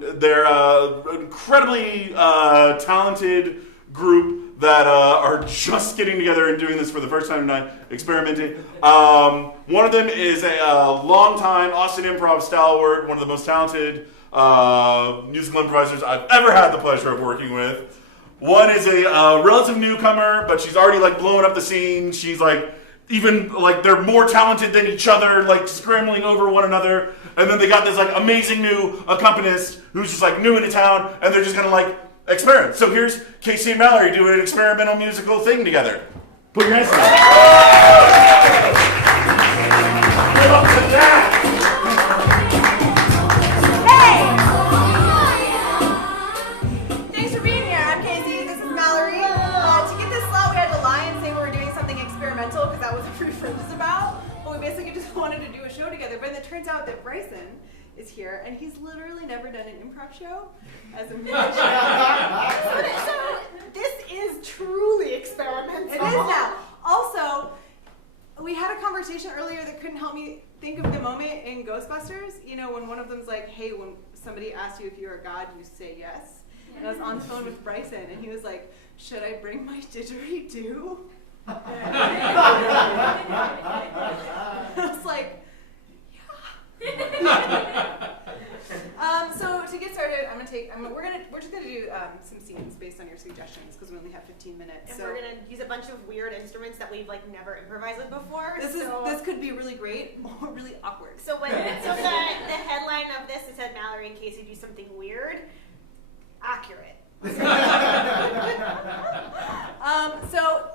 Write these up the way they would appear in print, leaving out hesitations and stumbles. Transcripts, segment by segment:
They're an incredibly talented group that are just getting together and doing this for the first time tonight, experimenting. One of them is a long-time Austin Improv stalwart, one of the most talented musical improvisers I've ever had the pleasure of working with. One is a relative newcomer, but she's already like blowing up the scene. She's like, even like they're more talented than each other, like scrambling over one another. And then they got this like amazing new accompanist who's just like new into town, and they're just gonna like experiment. So here's Kacey and Mallory doing an experimental musical thing together. Put your hands together. Live up to that. Because that was what Fringe is about, but we basically just wanted to do a show together. But then it turns out that Bryson is here, and he's literally never done an improv show as a musician. So this is truly experimental. It is now. Also, we had a conversation earlier that couldn't help me think of the moment in Ghostbusters. You know, when one of them's like, "Hey, when somebody asks you if you're a god, you say yes." And I was on the phone with Bryson, and he was like, "Should I bring my didgeridoo?" I was like, yeah. So to get started, we're just gonna do some scenes based on your suggestions because we only have 15 minutes. And so we're gonna use a bunch of weird instruments that we've like never improvised with before. This could be really great or really awkward. So the headline of this is that Mallory and Kacey do something weird. Accurate. So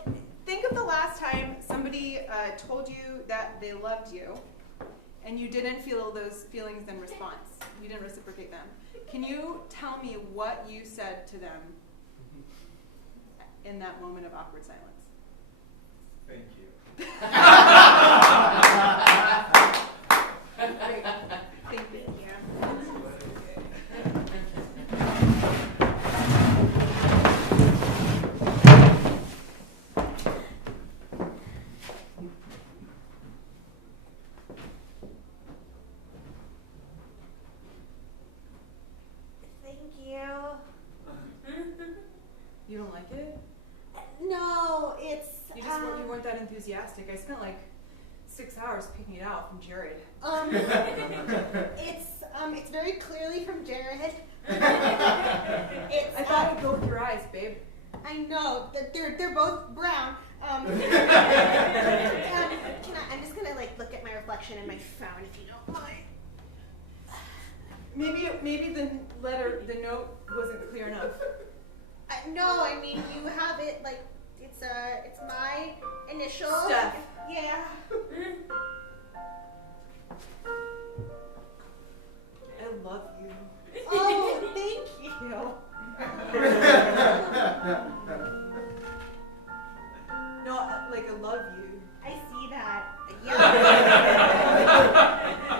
think of the last time somebody told you that they loved you and you didn't feel those feelings in response. You didn't reciprocate them. Can you tell me what you said to them in that moment of awkward silence? Thank you. Great. Thank you. You don't like it? No, it's... You weren't that enthusiastic. I spent like 6 hours picking it out from Jared. It's very clearly from Jared. I thought it'd go with your eyes, babe. I know, they're both brown. I'm just gonna like look at my reflection in my phone if you don't mind. Maybe the note wasn't clear enough. No, I mean you have it like it's my initial. Steph. Yeah. I love you. Oh, thank you. No, like I love you. I see that. Yeah.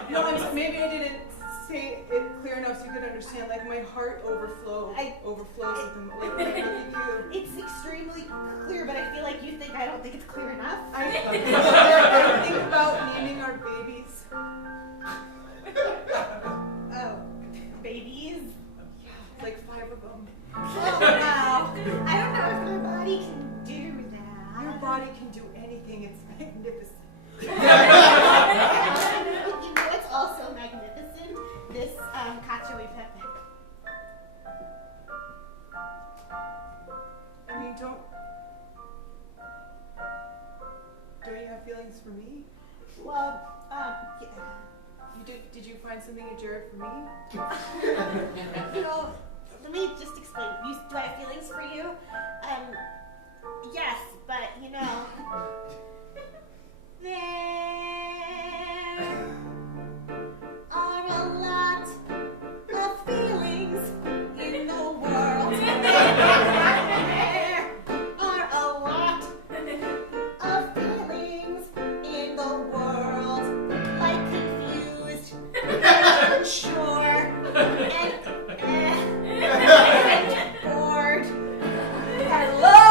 No, maybe I didn't say it clear enough so you could understand. Like my heart overflows with them. Like I love you too. It's extremely clear, but I feel like you think I don't think it's clear enough. I think about naming our babies. Oh, babies? Yeah, like 5 of them. Oh, wow. I don't know if my body can do that. Your body can do anything. It's magnificent. You know what's also magnificent? This cacio e pepe. I mean, don't you have feelings for me? Well, yeah. Did you find something in Jared for me? You know, let me just explain. Do I have feelings for you? Yes, but you know, there are a lot of feelings in the world. There are a lot of feelings in the world, like confused, unsure, and bored. Hello!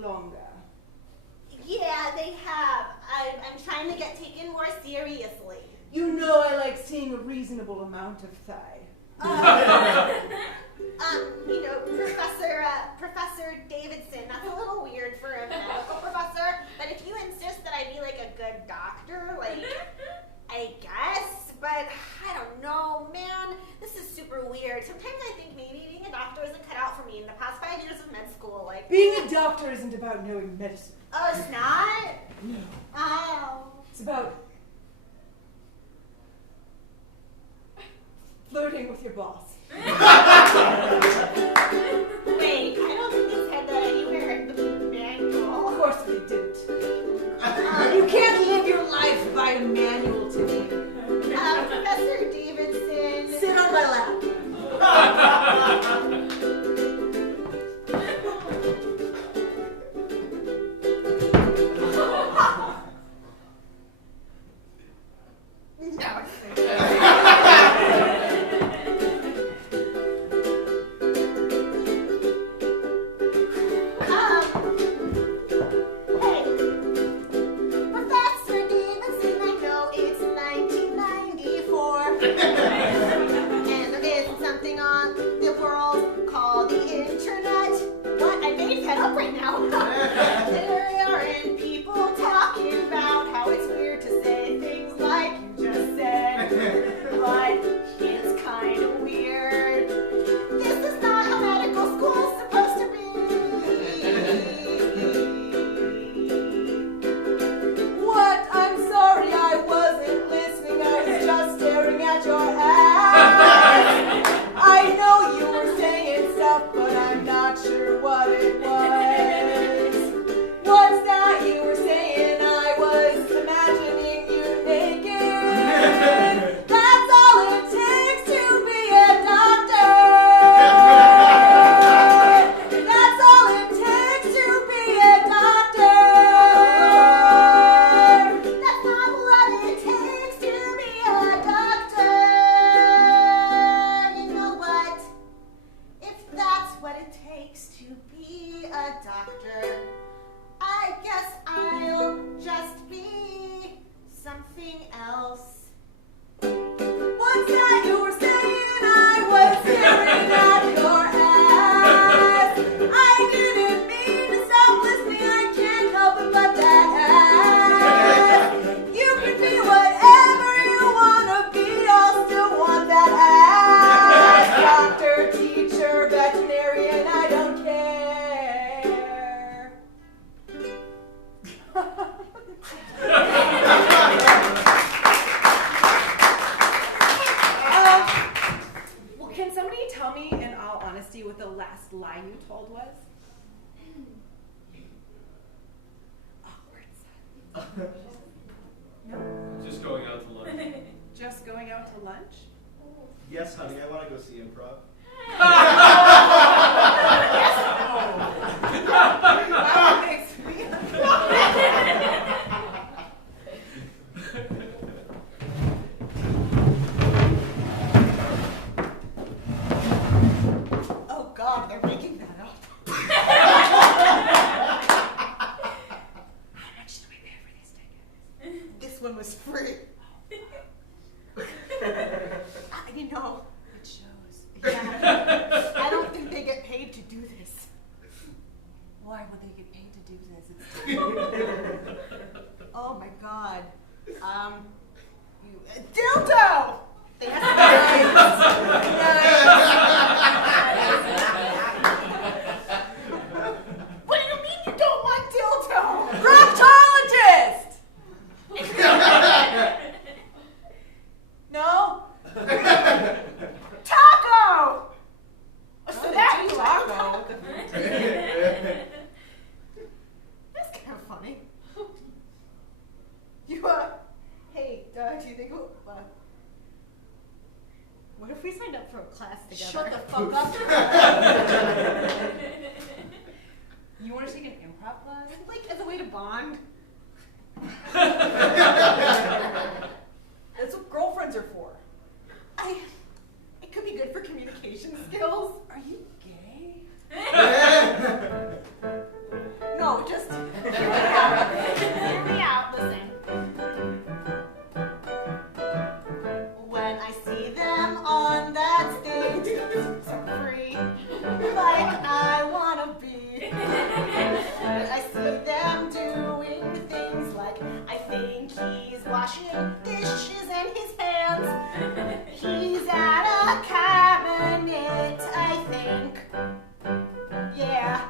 longer. Yeah, they have. I'm trying to get taken more seriously. You know I like seeing a reasonable amount of thigh. Professor Davidson, that's a little weird for a medical professor, but if you insist that I be like a good doctor, like, I guess, but I don't know, man, this is super weird. Sometimes I think maybe being a doctor isn't cut out for me in the past 5 years of med school, like. Being a doctor isn't about knowing medicine. Oh, it's not? No. Oh. It's about flirting with your boss. Wait, I don't think they said that anywhere in the manual. Of course they didn't. You can't live your life by a manual, Tiffany. Professor Davidson. Sit on my lap. Just going out to lunch. Just going out to lunch? Yes, honey, I want to go see Improv. That makes me Oh God, they're making that up. How much do we pay for these tickets? This one was free. You know. It shows. Yeah. I don't think they get paid to do this. Why would they get paid to do this? Oh my God. Dildo! They have What do you mean you don't want dildo? Proctologist! No? Taco! So that you Taco. That's kind of funny. You, hey, do you think, what if we signed up for a class together? Shut the fuck up. You want to take an improv class? Like, as a way to bond. That's what girlfriends are for. It could be good for communication skills. Are you gay? No, No, just hear me out. Hear me out. Listen. When I see them on that stage, so free, like I wanna be. When I see them doing things like I think he's washing dishes in his hands. He's at a cabinet, I think. Yeah.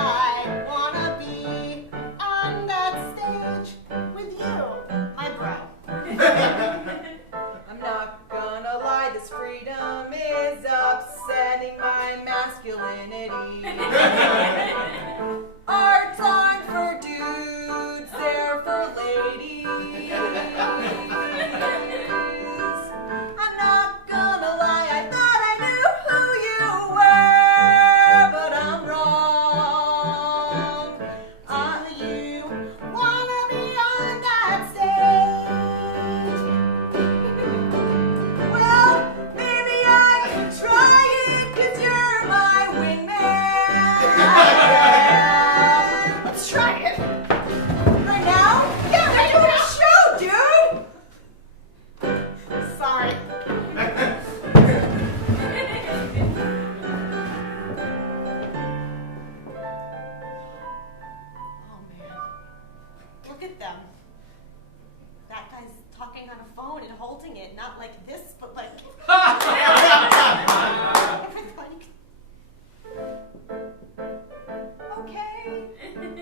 I wanna be on that stage with you, my bro. I'm not gonna lie, this freedom is upsetting my masculinity. Art's on for dudes, they're for ladies. I'm not gonna lie, I thought I knew who you were, but I'm wrong. You wanna be on that stage? Well, maybe I can try it, 'cause you're my wingman. Let's try it. Right now? Yeah, right now. Show, dude! Sorry. Oh man. Look at them. That guy's talking on a phone and holding it, not like this, but like. Okay,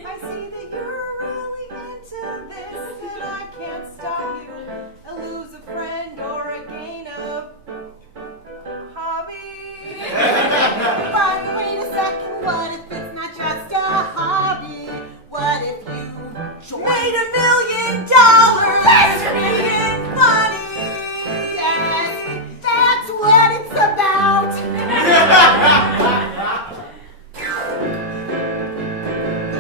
I see that you're really into this, and I can't stop you. I lose a friend or I gain a hobby. But wait a second, what if it's not just a hobby? What if you Made $1 million! Making money! Yes, that's what it's about.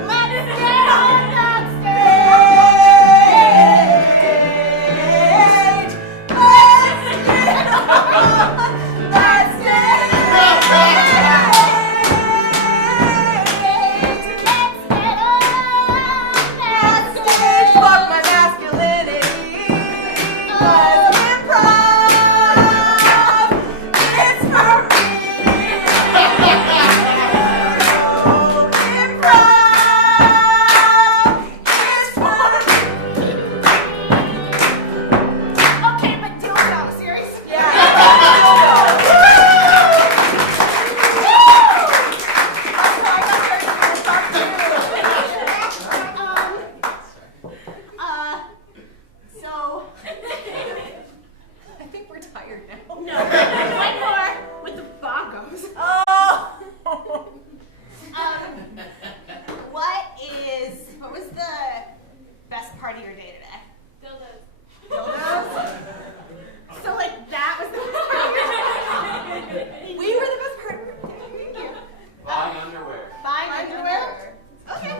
Let's get on that Stage! Let's get on that stage! Fuck my masculinity! 'Cause improv, it's for me! Improv, it's for me! Okay, but dildo, serious? So, I think we're tired now. no, one more with the bongos. Oh! What was the best part of your day today? Dildos? So, like, that was the best part of your day? We were the best part of your day. Thank you. Buying underwear. Buying underwear? Okay.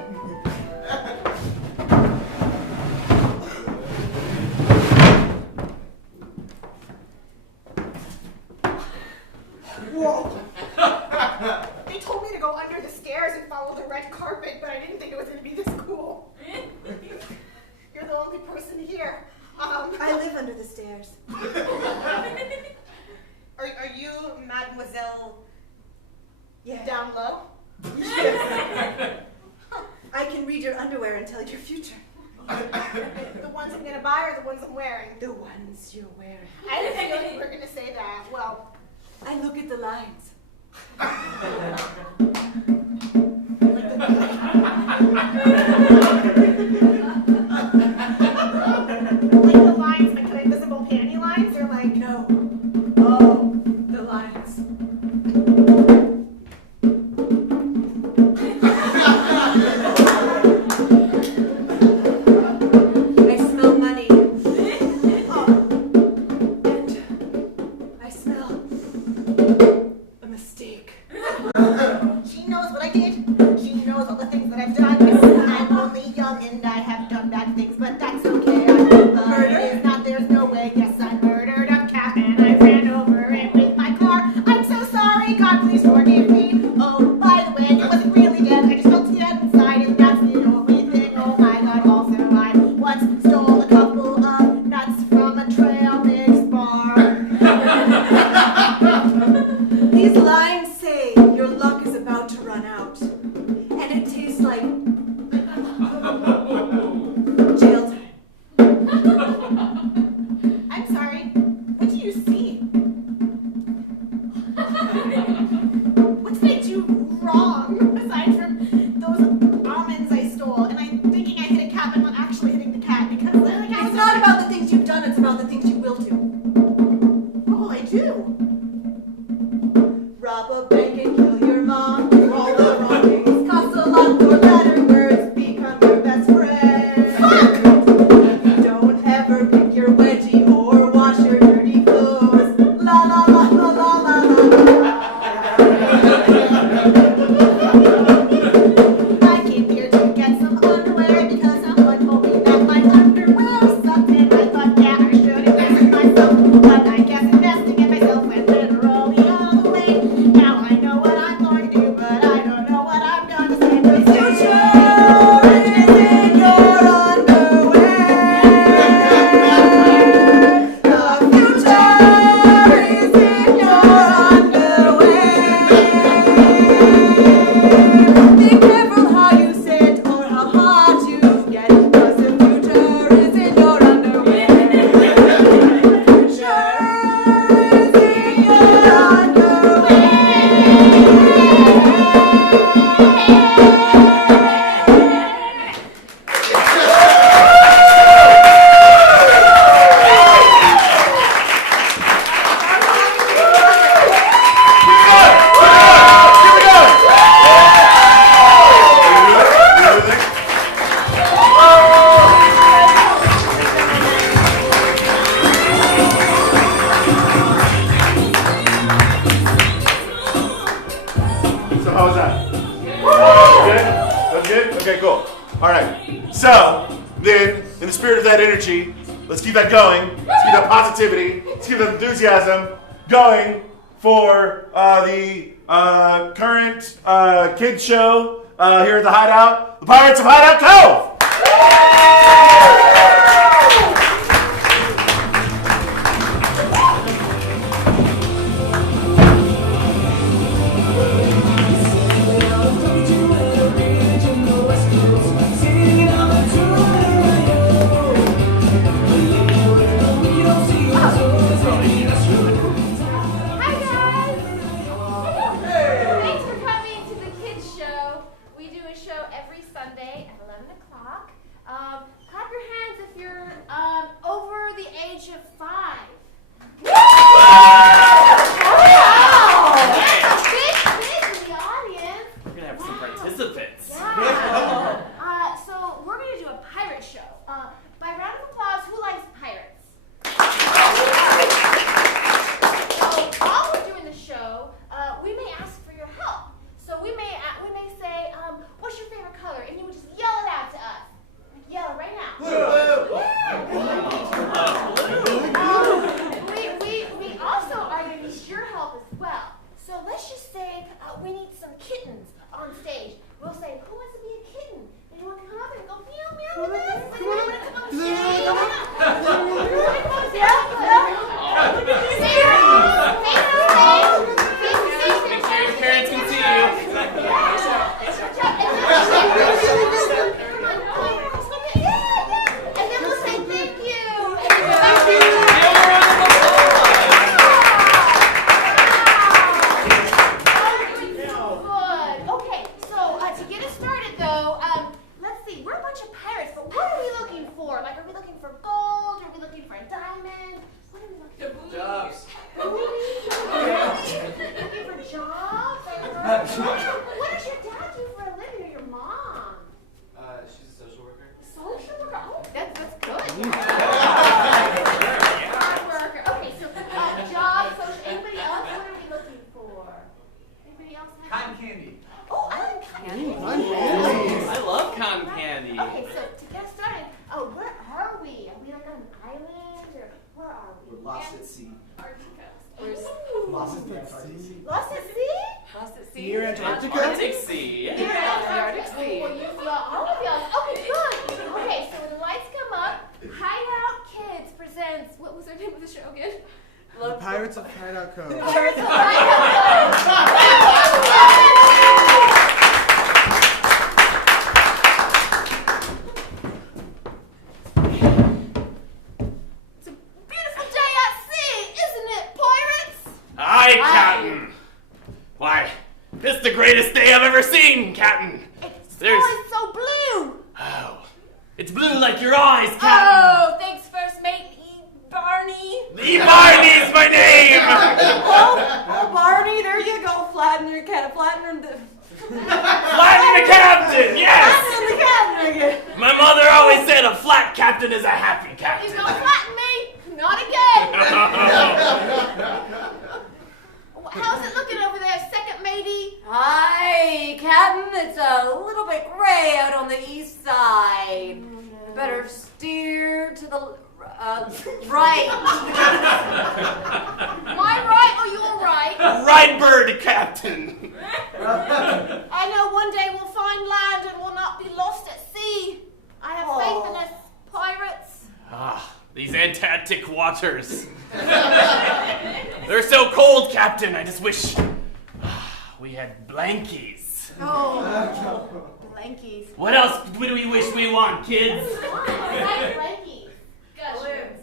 Whoa. They told me to go under the stairs and follow the red carpet, but I didn't think it was going to be this cool. You're the only person here. I live under the stairs. Are you Mademoiselle Yeah. down low? I can read your underwear and tell your future. The ones I'm going to buy or the ones I'm wearing? The ones you're wearing. I had a feeling you were going to say that. Well, I look at the lines. like the lines, like the invisible panty lines, or like No. Oh, the lines. I smell money. And I smell a mistake. out. And it tastes like jail time. I'm sorry. What do you see? What did I do wrong aside from those almonds I stole? And I'm thinking I hit a cat, but I'm not actually hitting the cat because It's not about the things you've done, it's about the things you will do. What will I do? Rob a bank and kill your mom. Do all the wrong things. Cost a lot for better words. Become your best friend. Fuck! Don't ever pick your wedgie or wash your dirty clothes. La la la la la la la. I came here to get some underwear because someone told me that my underwear sucked and I thought, yeah, I should invest in myself. But I guess investing in myself went literally all the way. Now I know what I'm going to do, but I don't know what I'm going to say. The future is in your underwear. The future is in your underwear. Be careful how you sit or how hot you get, 'cause the future is in your underwear. The future is in your underwear. So how was that? Good? That's good? Okay, cool. All right. So then, in the spirit of that energy, let's keep that going. Let's keep that positivity. Let's keep that enthusiasm going for the current kids show here at the Hideout, the Pirates of Hideout Cove. Hi guys! Thanks for coming to the kids show. We do a show every Sunday at 11 o'clock. Clap your hands if you're over the age of 5. Big in the audience. We're gonna have some participants. Yeah. So we're gonna do a pirate show. By round of applause, who likes pirates? So while we're doing the show, we may ask for your help. So we may say, what's your favorite color? And you would just yell it out to us. Yell it right now. We also are going to need your help as well. So let's just say we need some kittens on stage. We'll say, who wants to be a kitten? Anyone come up and go meow meow with us? Anyone want to come on stage? Parents can see you. And then we'll say thank you. Good. Okay, so to get us started though, let's see, we're a bunch of pirates, but what are we looking for? Like, are we looking for gold? Are we looking for a diamond? What are we looking for? Jobs. Looking for jobs? What does your dad do for a living, or your mom? She's a social worker. Social worker? Oh, that's good. Hard worker. Okay, so job, social. Anybody else? What are we looking for? Anybody else have? Cotton candy. Oh, I like candy. I love cotton candy. Okay, so to get started, where are we? Are we like on an island, or where are we? We're lost at sea. Antarctica. Lost at sea. Lost at sea? Lost at sea. Near Antarctica? Arctic Sea. Near Antarctica. Well, you all of y'all. Okay, good. Okay, so when the lights come up, Hideout Kids presents. What was the name of the show again? The Pirates of Hideout Cove. Pirates of Hideout Cove. name, Captain? It's There's- always so blue. Oh, it's blue like your eyes, Captain. Oh, thanks, first mate. Barney. E. Barney's my name. Oh, Barney, there you go. Flatten the Flatten the captain, yes. the captain again. My mother always said a flat captain is a happy You captain. don't flatten me. Not again. How's it looking over there, second matey? Hi, Captain. It's a little bit gray out on the east side. Better steer to the right. My right or your right? Right bird, Captain. I know one day we'll find land and we'll not be lost at sea. I have faith in us pirates. Ah, these Antarctic waters. They're so cold, Captain. I just wish we had blankies. Oh, blankies. What else do we wish we want, kids? Blankies. Gushers.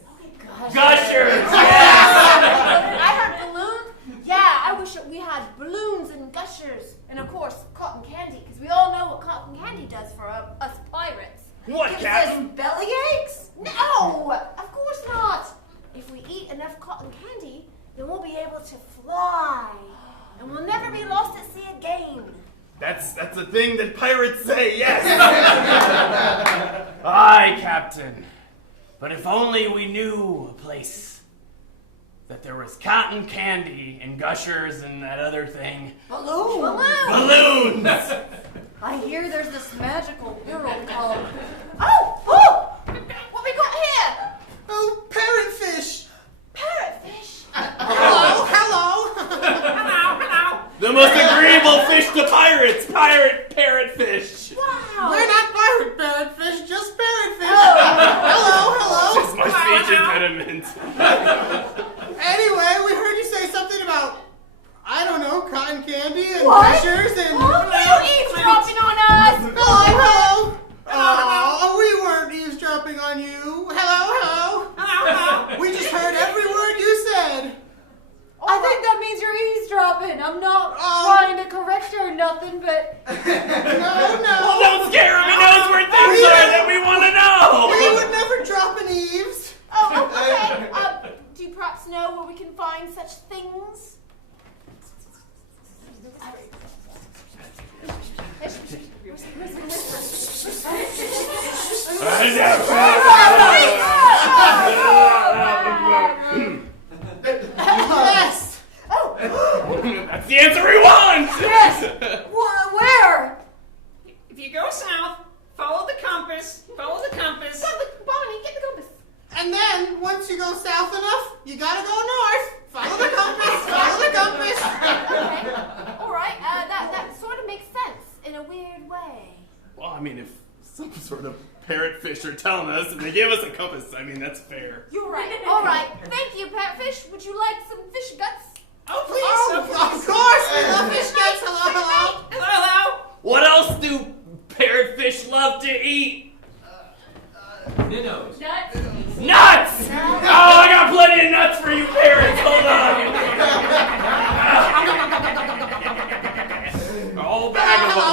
Gushers. I heard balloons. Yeah, I wish that we had balloons and gushers. And of course, cotton candy, because we all know what cotton candy does for us pirates. What, Gives Captain? us belly aches? No, of course not. If we eat enough cotton candy, then we'll be able to fly. And we'll never be lost at sea again. That's a thing that pirates say, yes. Aye, Captain. But if only we knew a place that there was cotton candy and gushers and that other thing. Balloon. Balloons! I hear there's this magical world called... Oh! What we got here? Oh, parrotfish. Parrotfish. Hello, hello. The most agreeable fish to pirates! Parrotfish! Wow. We're not pirate parrotfish, just parrotfish. Oh. Hello. Just my speech impediment. Anyway, we heard you say something about, I don't know, cotton candy and What? gushers and... Oh, you eavesdropping on us! Hello. Oh, we weren't eavesdropping on you. Hello. We just heard every word you said. I think that means you're eavesdropping. I'm not trying to correct you or nothing, but... Well, No. don't scare him. He knows where things are that we want to know. We would never drop an eaves. Oh, okay. Do you perhaps know where we can find such things? Yes. That's the answer we want. Yes! Where? If you go south, follow the compass. Bonnie, get the compass. And then, once you go south enough, you gotta go north. Follow the compass. Follow the compass. Okay. All right. That sort of makes sense in a weird way. Well, I mean, if some sort of parrotfish are telling us and they give us a compass, I mean, that's fair. You're right. All right. Thank you, Parrotfish. Would you like some fish guts? Oh, please. Oh, of course. We love fish guts. Hello. Hello. What else do parrotfish love to eat? Nuts! Nuts! Oh, I got plenty of nuts for you parrots. Hold on. A whole bag of them.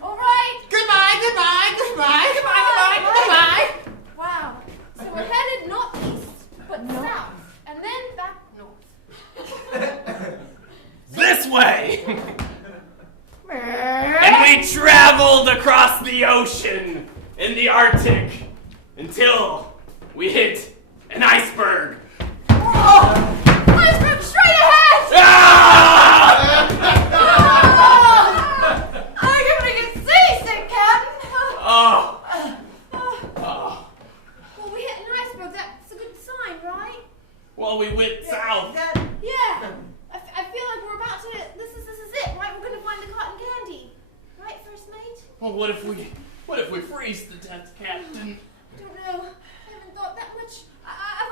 All right. Goodbye. Wow. So we're headed northeast, but south, and then back north. This way! And we traveled across the ocean in the Arctic until we hit an iceberg. Iceberg straight ahead! Ah! I'm gonna get seasick, Captain! Oh. Well, we hit an iceberg. That's a good sign, right? Well, we went south. Yeah. I feel like we're about to. This is it, right? We're gonna find the cotton candy, right, first mate? Well, what if we freeze to death, Captain? Don't know. I haven't thought that much.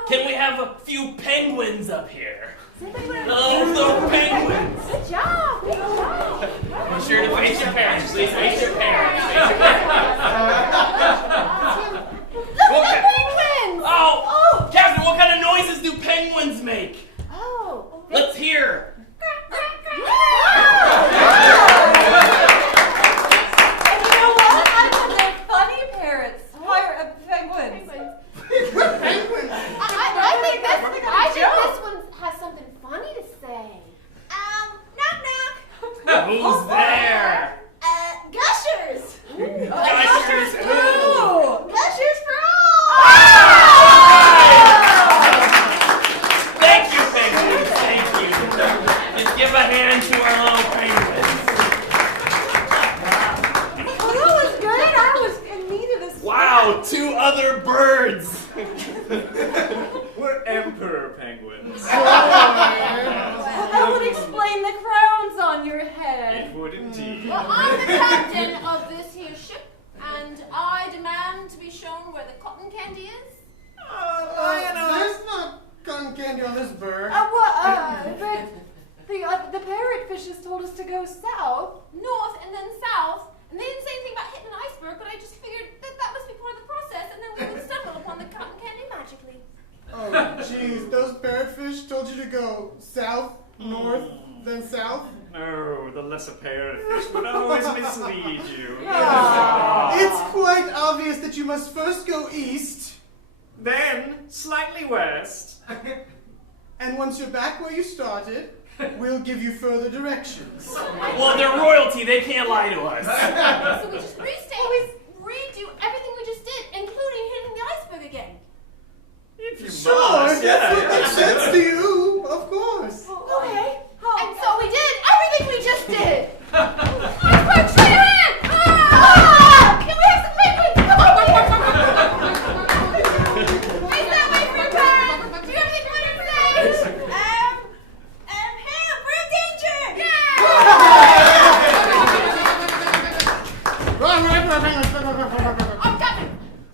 Can we have a few penguins up here? Does anybody want to? Oh, the penguins! Good job. Good job. Be sure to face your parents, please. Face your parents. Look at the penguins! Oh, Captain, what kind of noises do penguins make? Oh. Let's hear say? Knock knock. Who's there? Gushers. Gushers who? Gushers for all. Thank you, penguins. Thank you. Just give a hand to our little penguins. Oh, that was good. I was in need of this. Wow, 2 other birds. We're emperor penguins. Well, that would explain the crowns on your head. It would indeed. Well, I'm the captain of this here ship, and I demand to be shown where the cotton candy is. There's not cotton candy on this bird. But the parrotfishes told us to go south. North and then south, and they didn't say anything about hitting an iceberg, but I just figured that must be part of the process, and then we would stumble upon the cotton candy magically. Oh, jeez. Those parrotfish told you to go south, north, then south? No, the lesser parrotfish would always mislead you. It's quite obvious that you must first go east. Then, slightly west. And once you're back where you started, we'll give you further directions. Well, they're royalty. They can't lie to us. So we just redo everything we just did, including hitting the iceberg again. If you Sure, must, that's what makes sense to you, of course. Okay. And so we did everything we just did. Iceberg, show your hand! Can we have some penguins? Come on, face that way for your pad. Do you have anything you want to say? Hey, we're in danger. I'm coming.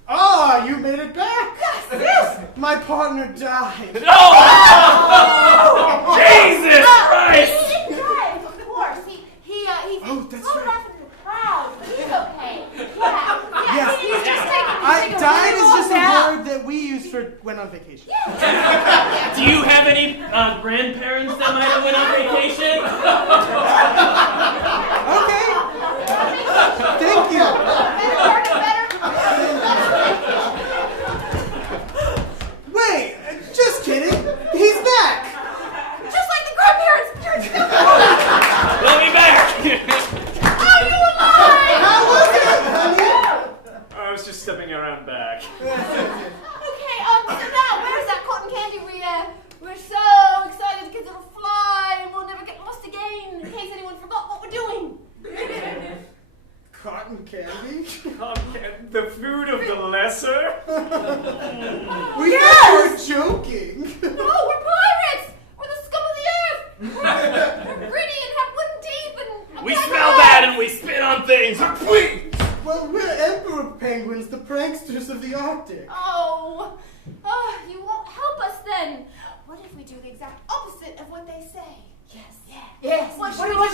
Ah, you made it back. Yes. My partner died. Oh! Jesus Christ! He didn't die, of course. He Oh, that's floated right. off into the clouds. He's okay. Yeah. Yes. He's just taking Died is really just a long word that we use for went on vacation. Do you have any grandparents that might have went on vacation? Okay. Thank you. Wait, just kidding. He's back. Just like the grandparents. Let me back! Are you alive? How was it, honey? I was just stepping around back. Okay, so now where's that cotton candy we're so excited because it'll fly and we'll never get lost again in case anyone forgot what we're doing. Cotton candy? The food of the lesser? We thought you were joking. No, we're pirates! We're the scum of the earth! We're gritty and have wooden teeth and We smell bad and we spit on things. Well, we're emperor penguins, the pranksters of the Arctic. Oh, you won't help us then. What if we do the exact opposite of what they say? Yes. What should we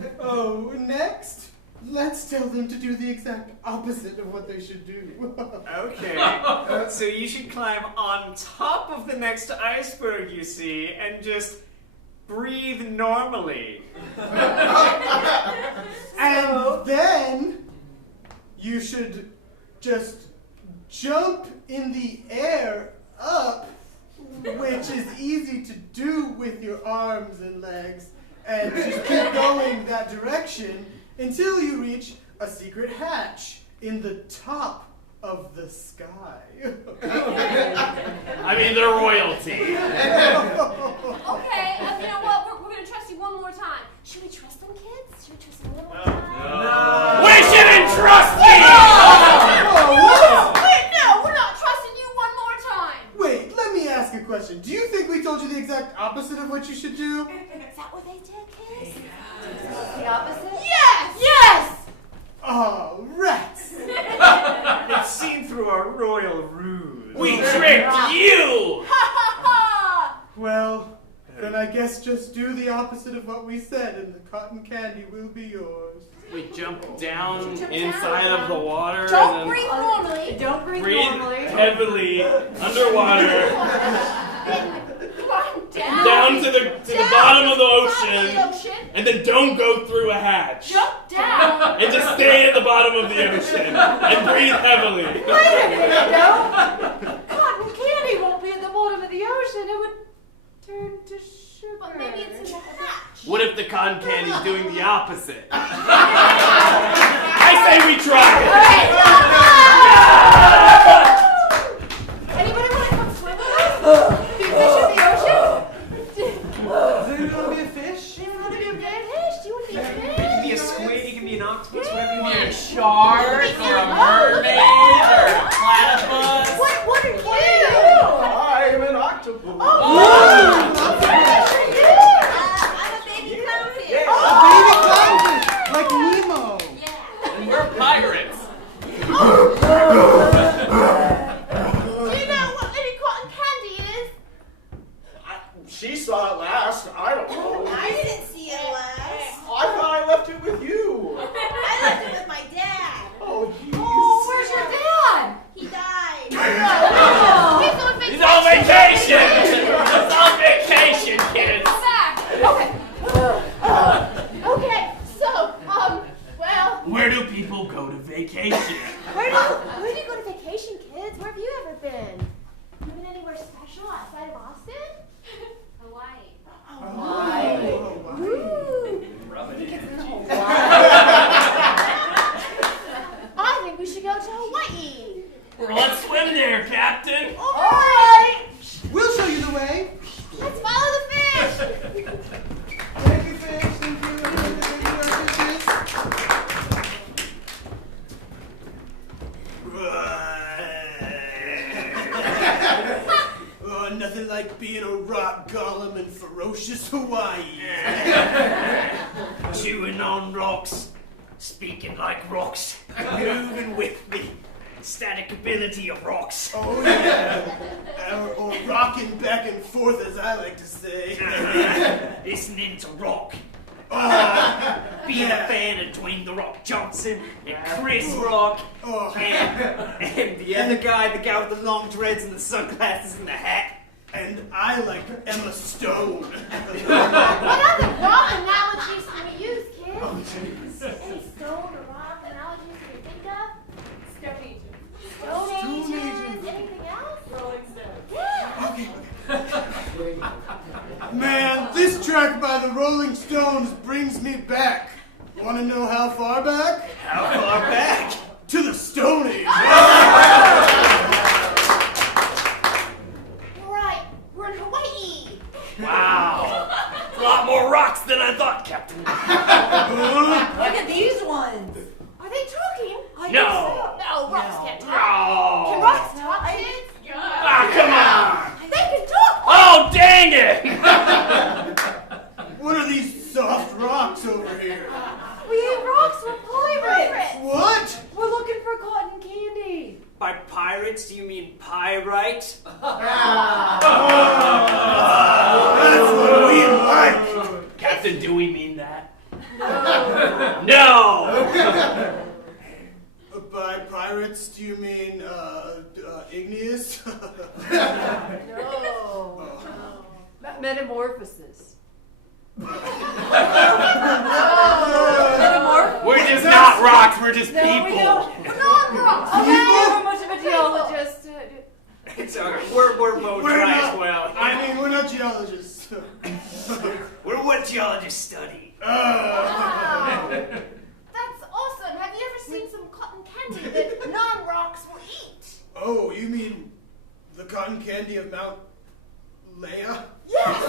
do? Oh, next? Let's tell them to do the exact opposite of what they should do. Okay, so you should climb on top of the next iceberg you see and just breathe normally. And then you should just jump in the air up, which is easy to do with your arms and legs, and just keep going that direction until you reach a secret hatch in the top of the sky. I mean, they're royalty. Okay, you know what? We're going to trust you one more time. Should we trust them, kids? Should we trust them one more time? We shouldn't trust you! Wait, no, we're not trusting you one more time. Wait, let me ask a question. Do you think we told you the exact opposite of what you should do? Is that what they did, kids? The opposite? Yes! Oh, rats! It's seen through our royal ruse. We tricked you! Ha ha ha! Well, then I guess just do the opposite of what we said and the cotton candy will be yours. We jump down inside of the water Don't and breathe normally. Don't breathe breathe normally. heavily underwater Climb down to the bottom of the Bottom ocean, of the ocean. and then don't go through a hatch. Jump down. And just stay at the bottom of the ocean and breathe heavily. Wait a minute, no. Cotton candy won't be at the bottom of the ocean. It would turn to True, but maybe it's in the hatch. What if the cotton candy's doing the opposite? I say we try it. Anybody want to come swim with us? Be fish in the ocean? Does anyone want to be a fish? Do you want to be a fish? Do you want to be a fish? You can be a squid, you can be an octopus, whatever you Be a want. shark or a mermaid or a platypus. What are you? I'm an octopus. I'm a baby clownfish. A baby clownfish, like Nemo. And we're pirates. Do you know what any cotton candy is? She saw it last. I don't know. I didn't see it last. I thought I left it with you. I left it with my dad. Oh, jeez. Oh, where's your dad? He died. He's on vacation. He's on vacation, kids. Come back. Okay, so, well, Where do people go to vacation? where do you go to vacation, kids? Where have you ever been? You been anywhere special outside of Austin? Hawaii. Ooh. I think we should go to Hawaii. Well, let's swim there, Captain. All right. We'll show you the way. Let's follow the fish. Thank you, fish. Thank you. Nothing like being a rock golem in ferocious Hawaii. Chewing on rocks, speaking like rocks, moving with the static ability of rocks. Oh yeah, or rocking back and forth, as I like to say. Listening to rock. Being a fan of Dwayne The Rock Johnson and Chris Rock and the other guy, the guy with the long dreads and the sunglasses and the hat. And I like Emma Stone. What other rock analogies can we use, kids? Any stone or rock analogies you can think of? Stone Ages. Stone Ages. Anything else? Rolling Stones. Yeah. Man, this track by the Rolling Stones brings me back. Want to know how far back? How far back? To the Stone Age. Right, we're in Hawaii. Wow. A lot more rocks than I thought, Captain. Look at these ones. Are they talking? No. No, rocks can't talk. Oh. Can rocks talk, kids? Ah, come on. They can talk. Oh, dang it. What are these soft rocks over here? We ain't rocks, we're pirates. What? We're looking for cotton candy. By pirates, do you mean pyrite? That's what we like. Captain, do we mean that? No. By pirates, do you mean igneous? No. Metamorphosis. Metamorphosis. We're just not rocks, we're just No, people. we don't. We're not rocks. Okay, I'm much of a geologist. It's okay. We're both We're dry not- as well. I mean, we're not geologists. We're what geologists study. Wow. That's awesome. Have you ever seen some cotton candy that non-rocks will eat? Oh, you mean the cotton candy of Mount Leia? Yes.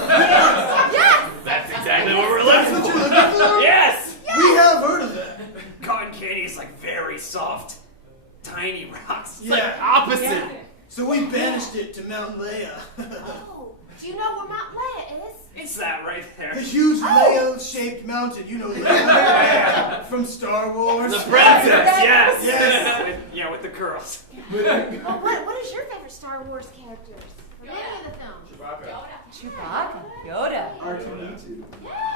That's exactly what we're That's looking what for. you're looking for? Yes. We have heard of that. Cotton candy is like very soft, tiny rocks. It's Yeah. like opposite. So we banished it to Mount Leia. Oh, do you know where Mount Leia is? It's that right there. The huge Leia-shaped mountain. You know Leia from Star Wars. The princess, yes. Yes. Yeah, with the curls. Oh, what is your favorite Star Wars characters from any of the films? Chewbacca. Yoda. R2-D2.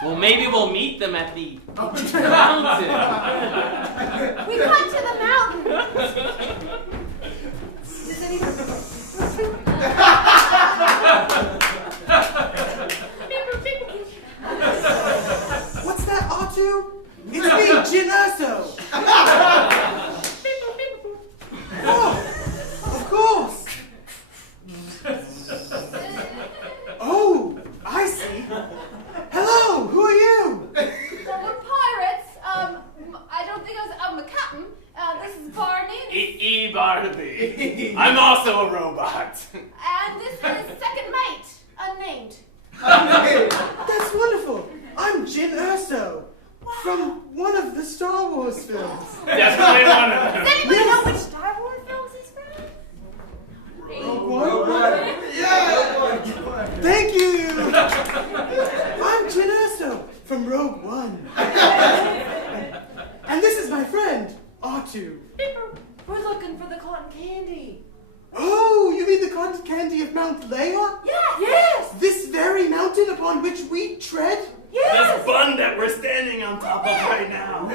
Well, maybe we'll meet them at the mountain. We cut to the mountain. Does anyone... What's that, R2? It's me, Jin Erso. Oh, of course. Oh, I see. also a robot. And this is second mate, unnamed. That's wonderful. I'm Jin Erso from one of the Star Wars films. Definitely one of them. Does anybody know which Star Wars films he's from? Rogue One? Yeah. Thank you. I'm Jin Erso from Rogue One. And this is my friend, R2. We're looking for the cotton candy. Oh, you mean the cotton candy of Mount Leia? Yes! This very mountain upon which we tread? Yes! This bun that we're standing on top of right now.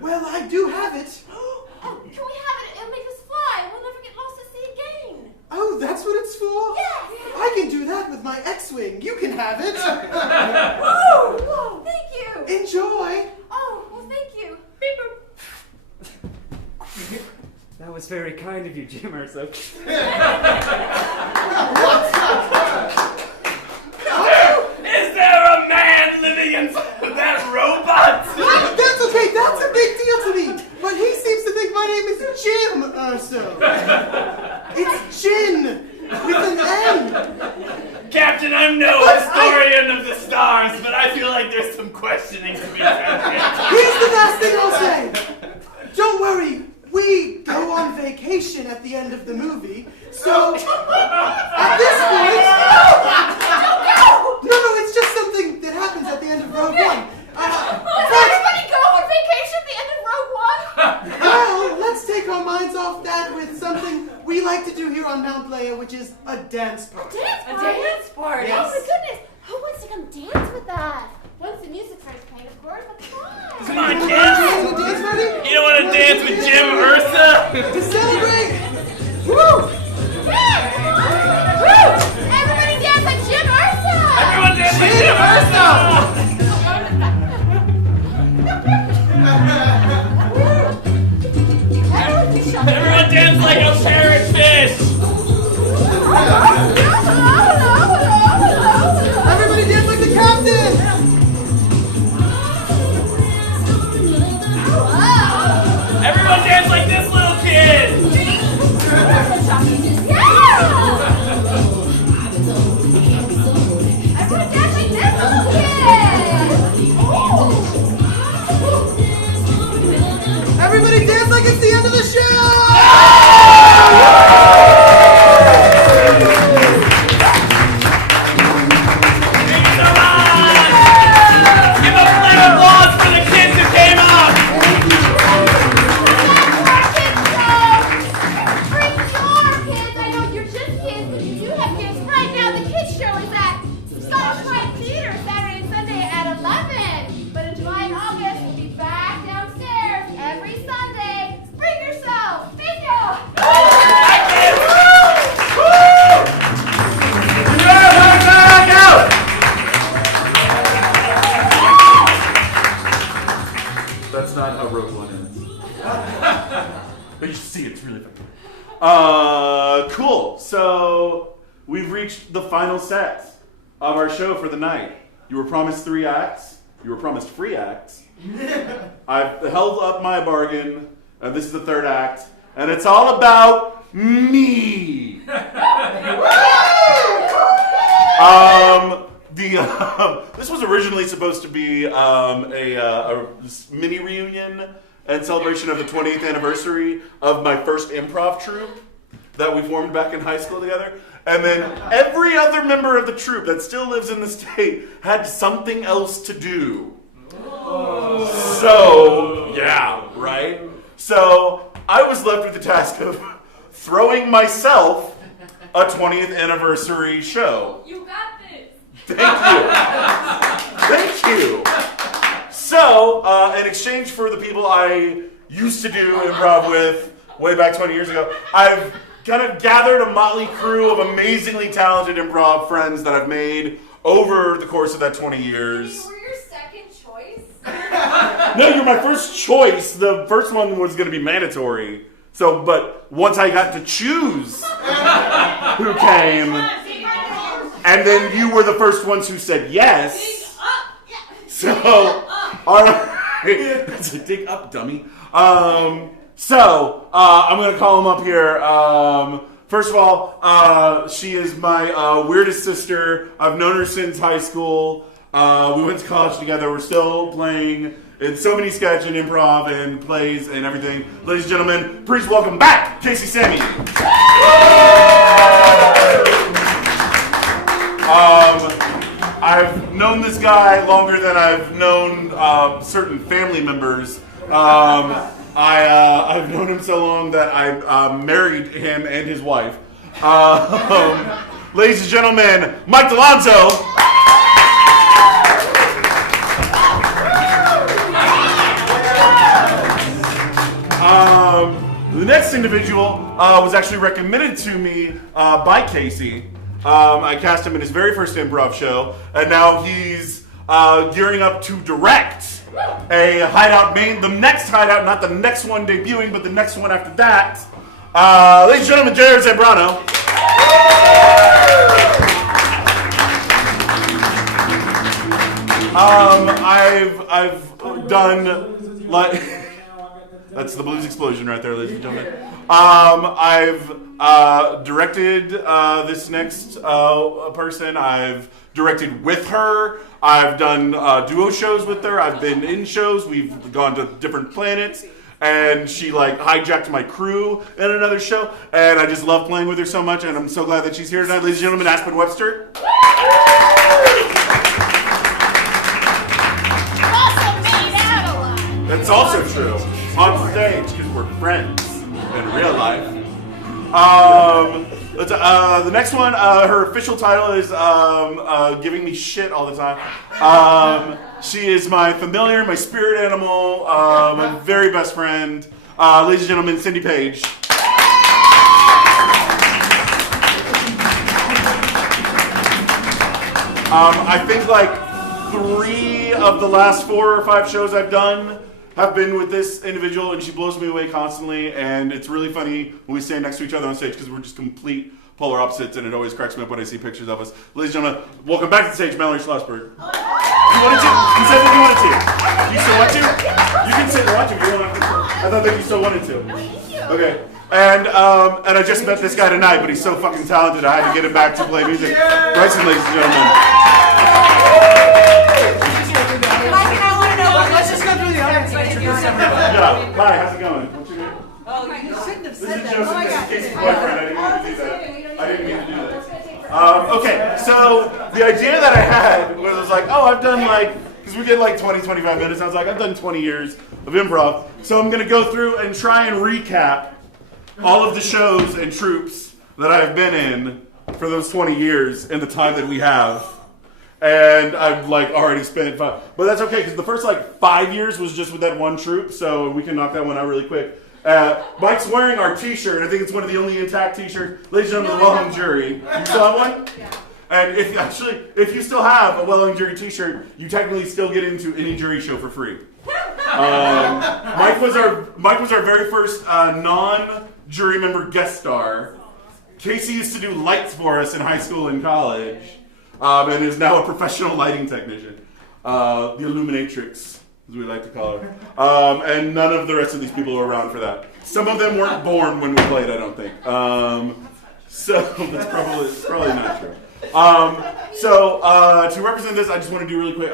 Well, I do have it. Oh, can we have it? It'll make us fly. We'll never get lost at sea again. Oh, that's what it's for? Yes! I can do that with my X-Wing. You can have it. Woo! Whoa, thank you. Enjoy. Oh, well, thank you. That was very kind of you, Jim Erso. Is there a man living inside of that robot? That's okay. That's a big deal to me. But he seems to think my name is Jim Erso. It's Jin with an N. Captain, I'm no historian of the stars, but I feel like there's some questioning to be done. Here's the last thing I'll say. Don't worry. We go on vacation at the end of the movie. So, at this point... No, it's just something that happens at the end of Rogue One. Does everybody go on vacation at the end of Rogue One? Well, let's take our minds off that with something we like to do here on Mount Leia, which is a dance party. A dance party? Yes. Oh, my goodness. Who wants to come dance with us? Once the music starts playing, of course, but come on. Come on, kids. You want to dance party? You don't want to dance with Jim Ursa? To celebrate! Woo! Yeah, come on. Woo! Everybody dance like Jim Ursa! Everyone dance like Jim Ursa! Everyone dance like a parrotfish! Everybody dance like the captain! Everyone dance like this little kid! Everyone dance like this little kid! Everybody dance like it's the end of the show! Give a round of applause for the kids who came up! Bring your kids! I know you're just kids, but you do have kids. Right now, the kids show is at Schlossberg Theater Saturday and Sunday at 11. But in July and August, we'll be back downstairs every Sunday. Bring yourself! Thank you! That's not how Rogue One ends. But you should see it, it's really funny. Cool. So we've reached the final set of our show for the night. You were promised 3 acts. You were promised free acts. I've held up my bargain, and this is the 3rd act, and it's all about me. This was originally supposed to be a mini reunion and celebration of the 20th anniversary of my first improv troupe that we formed back in high school together. And then every other member of the troupe that still lives in the state had something else to do. So, yeah, right? So I was left with the task of throwing myself a 20th anniversary show. You got this! Thank you. Thank you. So, in exchange for the people I used to do improv with way back 20 years ago, I've kind of gathered a motley crew of amazingly talented improv friends that I've made over the course of that 20 years. We're your second choice? No, you're my first choice. The first one was going to be mandatory. So, but once I got to choose who came, and then you were the first ones who said yes. So, all right. Dig up, dummy. I'm going to call him up here. First of all, she is my weirdest sister. I've known her since high school. We went to college together. We're still playing in so many sketch and improv and plays and everything. Ladies and gentlemen, please welcome back Kacey Samiee. I've known this guy longer than I've known certain family members. I've known him so long that I married him and his wife. Ladies and gentlemen, Mike Delonzo. The next individual was actually recommended to me by Kacey. I cast him in his very first improv show, and now he's gearing up to direct a Hideout the next Hideout, not the next one debuting, but the next one after that. Ladies and gentlemen, Jared Zambrano. I've done like that's the blues explosion right there, ladies and gentlemen. I've directed this next person. I've directed with her. I've done duo shows with her. I've been in shows. We've gone to different planets. And she like hijacked my crew in another show. And I just love playing with her so much. And I'm so glad that she's here tonight. Ladies and gentlemen, Aspen Webster. That's also true. On stage, because we're friends in real life. The next one, her official title is giving me shit all the time. She is my familiar, my spirit animal, my very best friend. Ladies and gentlemen, Cindy Page. I think like 3 of the last 4 or 5 shows I've done have been with this individual, and she blows me away constantly, and it's really funny when we stand next to each other on stage because we're just complete polar opposites, and it always cracks me up when I see pictures of us. Ladies and gentlemen, welcome back to the stage, Mallory Schlossberg. You wanted to? You said that you wanted to. You still want to? You can sit and watch if you want to. I thought that you still wanted to. No, thank you. Okay. And I just met this guy tonight, but he's so fucking talented, I had to get him back to play music. Bryson, ladies and gentlemen. Let's just go through the audience and introduce everybody. Yeah. Hi, how's it going? What's your name? Oh, you shouldn't have This said is that. Joseph. Oh my This is God. Casey's boyfriend. I didn't mean to do that. Okay, so the idea that I had was like, oh, I've done like, because we did like 20, 25 minutes. I was like, I've done 20 years of improv. So I'm going to go through and try and recap all of the shows and troupes that I've been in for those 20 years in the time that we have. And I've like already spent 5, but that's okay because the first like 5 years was just with that one troupe, so we can knock that one out really quick. Mike's wearing our T-shirt. I think it's one of the only intact T-shirts. Ladies and gentlemen, the Well Hung Jury. You still have one? Yeah. And if you still have a Well Hung Jury T-shirt, you technically still get into any jury show for free. Mike was our very first non-jury member guest star. Kacey used to do lights for us in high school and college. And is now a professional lighting technician. The Illuminatrix, as we like to call her. And none of the rest of these people are around for that. Some of them weren't born when we played, I don't think. So that's probably not true. To represent this, I just want to do really quick.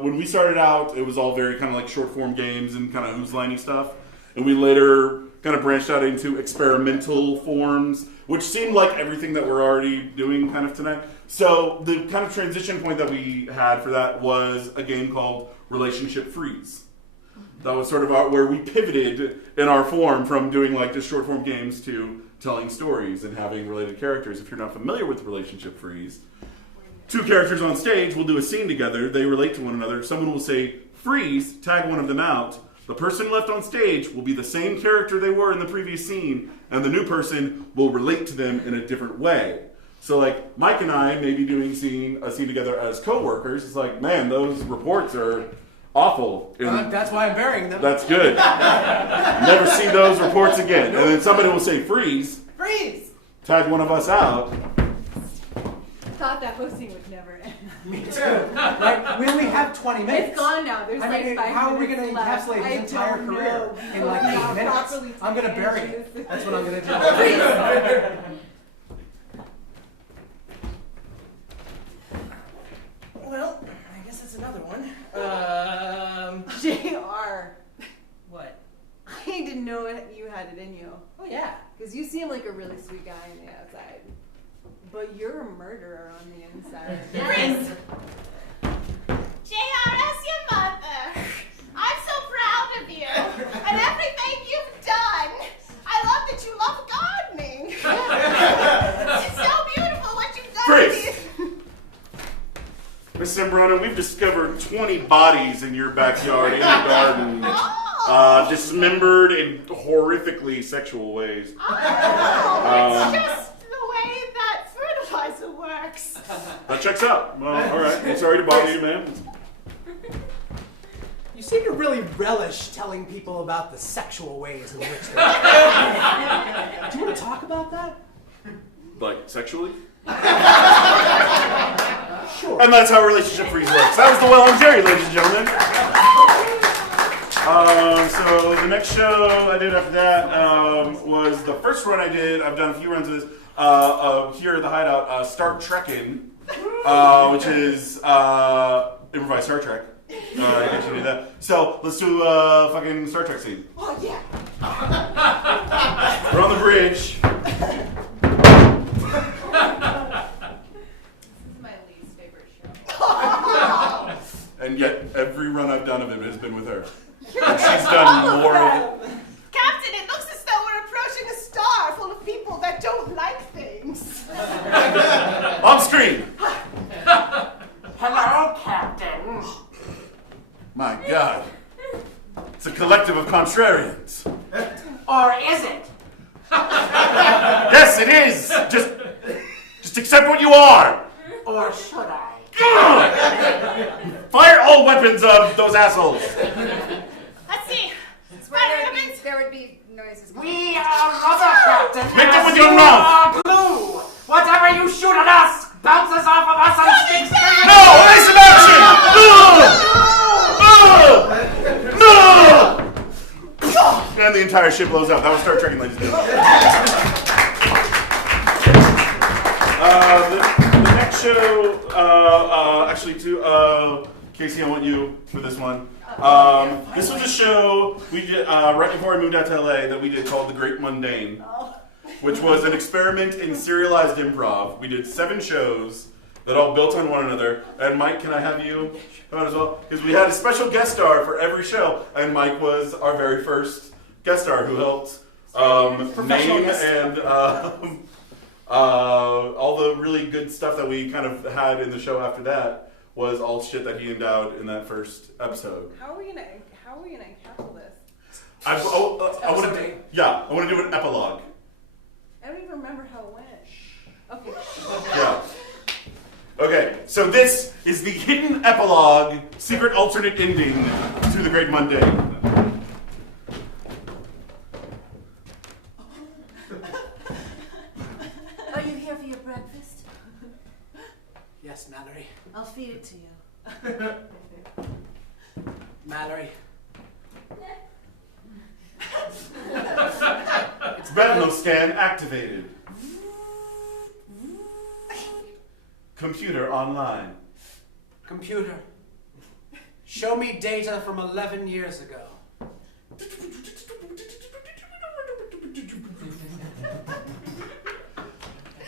When we started out, it was all very kind of like short form games and kind of who's-lining stuff. And we later kind of branched out into experimental forms, which seemed like everything that we're already doing kind of tonight. So the kind of transition point that we had for that was a game called Relationship Freeze. That was sort of where we pivoted in our form from doing like just short form games to telling stories and having related characters. If you're not familiar with Relationship Freeze, 2 characters on stage will do a scene together. They relate to one another. Someone will say, freeze, tag one of them out. The person left on stage will be the same character they were in the previous scene, and the new person will relate to them in a different way. So like Mike and I may be doing a scene together as co-workers. It's like, man, those reports are awful. That's why I'm burying them. That's good. Never see those reports again. And then somebody will say, freeze. Freeze! Tag one of us out. Thought that hosting would never end. Me too. Right? We only have 20 minutes. It's gone now. There's like 5 how are we going to minutes left. encapsulate his entire don't career know. in like 8 minutes? Properly I'm going to bury manage it. That's what I'm going to do. one. JR. What? I didn't know you had it in you. Oh, yeah. Because you seem like a really sweet guy on the outside. But you're a murderer on the inside. Yes. JR, as your mother, I'm so proud of you and everything you've done. I love that you love gardening. It's so beautiful what you've done. Grace! Miss Sembrano, we've discovered 20 bodies in your backyard, in your garden. Dismembered in horrifically sexual ways. It's just the way that fertilizer works. That checks out. Well, all right. I'm sorry to bother you, ma'am. You seem to really relish telling people about the sexual ways in which they... Do you want to talk about that? Like, sexually? Sure. And that's how Relationship Freeze works. That was the Well and Jerry, ladies and gentlemen. So the next show I did after that was the first run I did. I've done a few runs of this here at the Hideout. Star Trekkin', which is improvised Star Trek. I guess you do that. So let's do a fucking Star Trek scene. Oh, yeah. We're on the bridge. And yet, every run I've done of it has been with her. And she's done more of it. Captain, it looks as though we're approaching a star full of people that don't like things. On screen! Hello, Captain. My God. It's a collective of contrarians. Or is it? Yes, it is! Just accept what you are! Or should I? Fire all weapons of those assholes! Let's see. There would be noises. We are rubber, Captain. Make them with as your you mouth. are glue. Whatever you shoot at us bounces off of us and sticks to you. No! Evasive action! No! And the entire ship blows up. That was Star Trek, ladies and gentlemen. The next show, Kacey, I want you for this one. This was a show we did right before I moved out to LA that we did called The Great Mundane, which was an experiment in serialized improv. We did 7 shows that all built on one another. And Mike, can I have you come out as well? Because we had a special guest star for every show, and Mike was our very first guest star who helped name and all the really good stuff that we kind of had in the show after that was all shit that he endowed in that first episode. How are we gonna tackle this? I want to do an epilogue. I don't even remember how it went. Okay. Yeah. Okay, so this is the hidden epilogue, secret alternate ending to The Great Mundane. Are you here for your breakfast? Yes, Mallory. I'll feed it to you. Mallory. It's retinal scan activated. Computer online. Computer. Show me data from 11 years ago.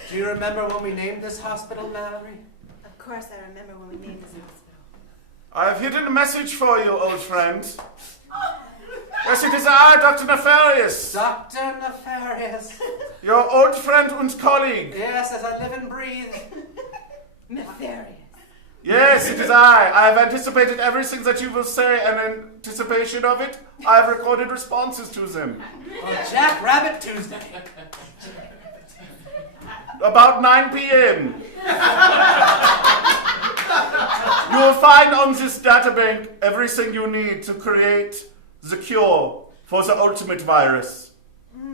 Do you remember when we named this hospital, Mallory? Of course I remember when we named this hospital. I've hidden a message for you, old friend. Yes, it is I, Dr. Nefarious. Dr. Nefarious. Your old friend and colleague. Yes, as I live and breathe. Nefarious. Yes, it is I. I have anticipated everything that you will say, and in anticipation of it, I have recorded responses to them. On Jack Rabbit Tuesday. About 9 p.m. You will find on this databank everything you need to create the cure for the ultimate virus.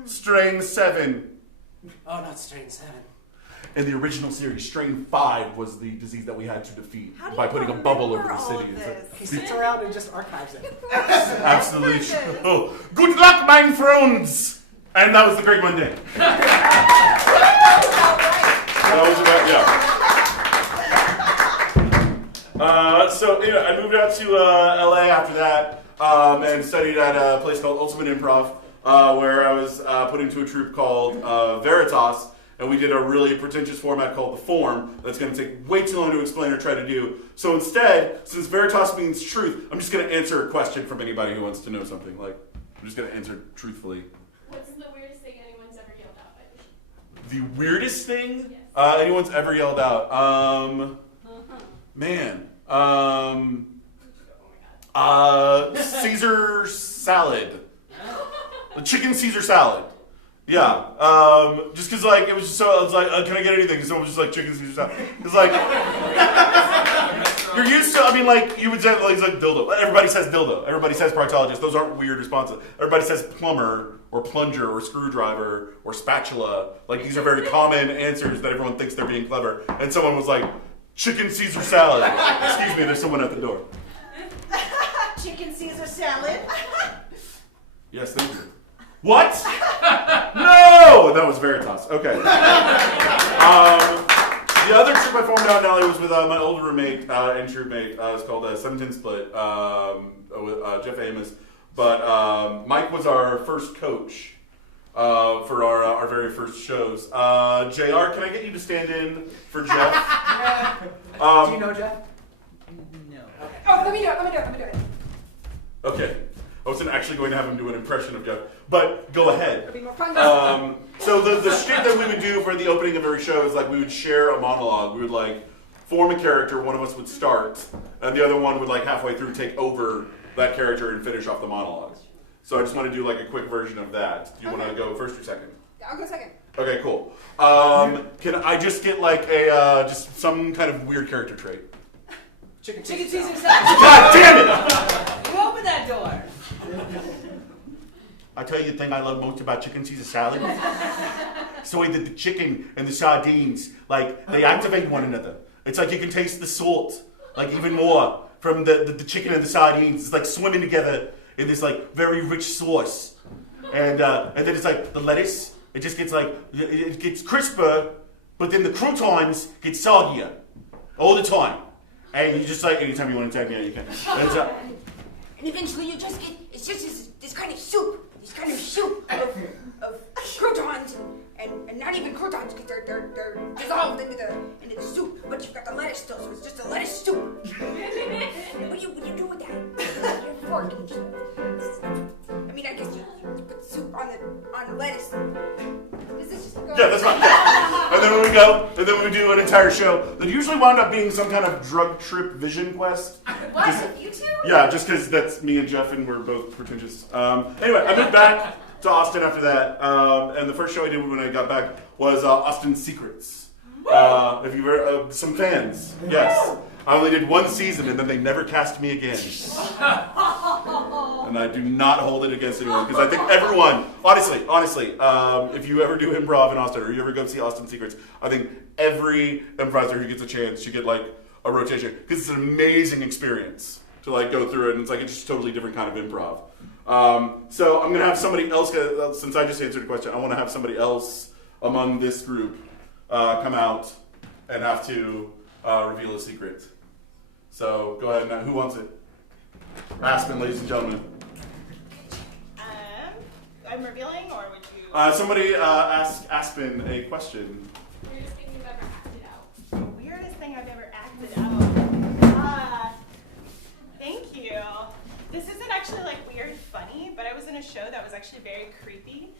Strain 7. Oh, not strain 7. In the original series, strain 5 was the disease that we had to defeat by putting a bubble over the city. He sits around and just archives it. Absolutely true. Good luck, mein friends! And that was The Great Mundane. That was about, So anyway, I moved out to LA after that and studied at a place called Ultimate Improv, where I was put into a troupe called Veritas, and we did a really pretentious format called The Form that's going to take way too long to explain or try to do. So instead, since Veritas means truth, I'm just going to answer a question from anybody who wants to know something. Like, I'm just going to answer truthfully. What's the weirdest thing anyone's ever yelled out at you? The weirdest thing Yes. anyone's ever yelled out? Man. Caesar salad. The chicken Caesar salad. Yeah. Just because, like, it was just so, I was like, can I get anything? And someone was just like, chicken Caesar salad. Because, like, you're used to, I mean, like, you would say, like, it's like dildo. Everybody says dildo. Everybody says proctologist. Those aren't weird responses. Everybody says plumber or plunger or screwdriver or spatula. Like, these are very common answers that everyone thinks they're being clever. And someone was like, chicken Caesar salad. Excuse me, there's someone at the door. Chicken Caesar salad. Yes, thank you. What? No! That was Veritas. Okay. The other trip I formed out in LA was with my older roommate and troupe-mate. It's called 710 Split with Jeff Amos. But Mike was our first coach for our very first shows. JR, can I get you to stand in for Jeff? Do you know Jeff? No. Oh, let me do it. Okay. I wasn't actually going to have him do an impression of Jeff, but go ahead. It'll be more fun. So the shit that we would do for the opening of every show is like we would share a monologue. We would like form a character, one of us would start, and the other one would like halfway through take over that character and finish off the monologue. So I just want to do like a quick version of that. Do you want to go first or second? I'll go second. Okay, cool. Can I just get like a just some kind of weird character trait? Chicken Chicken Caesar Caesar salad. salad. God damn it! You open that door. I tell you the thing I love most about chicken Caesar salad. It's the way that the chicken and the sardines, like, they activate one another. It's like you can taste the salt, like, even more from the chicken and the sardines. It's like swimming together in this, like, very rich sauce. And then it's like the lettuce, it just gets, like, it gets crisper, but then the croutons get soggier all the time. And you just, like, anytime you want to tag me out, you can. And eventually you just get, it's just this kind of soup of croutons and not even croutons because they're dissolved into the soup, but you've got the lettuce still, so it's just a lettuce soup. What do you do with that? Your fork. I mean, I guess you put soup on the lettuce. Does this just go? Yeah, that's fine. Yeah. And then we do an entire show that usually wound up being some kind of drug trip vision quest. What? Just, You two? yeah, just because that's me and Jeff, and we're both pretentious. Anyway, I moved back to Austin after that, and the first show I did when I got back was Austin Secrets. If you were some fans, yes. I only did one season, and then they never cast me again. And I do not hold it against anyone, because I think everyone, honestly, if you ever do improv in Austin, or you ever go see Austin Secrets, I think every improviser who gets a chance should get like a rotation, because it's an amazing experience to like go through it, and it's like it's just a totally different kind of improv. So I'm gonna have somebody else, since I just answered a question, I want to have somebody else among this group come out and have to reveal a secret. So go ahead now. Who wants it? Aspen, ladies and gentlemen. I'm revealing, or would you? Somebody ask Aspen a question. Weirdest thing you've ever acted out. Weirdest thing I've ever acted out. Thank you. This isn't actually like weird funny, but I was in a show that was actually very creepy.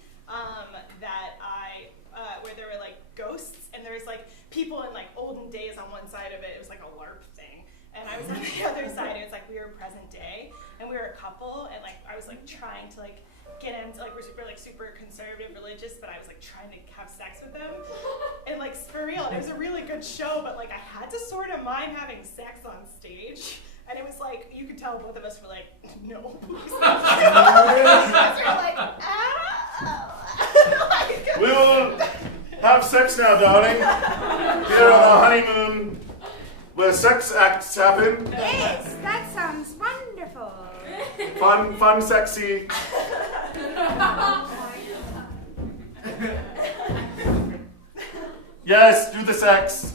Where there were like ghosts, and there was like people in like olden days on one side of it. It was like a LARP thing, and I was on the other side. It was like we were present day, and we were a couple, and like I was like trying to like get into like we're super conservative religious, but I was like trying to have sex with them, and like for real, it was a really good show, but like I had to sort of mind having sex on stage. And it was like, you could tell both of us were like, no. Because we were like, We'll have sex now, darling. Here on our honeymoon, where sex acts happen. Yes, that sounds wonderful. Fun, sexy. Yes, do the sex.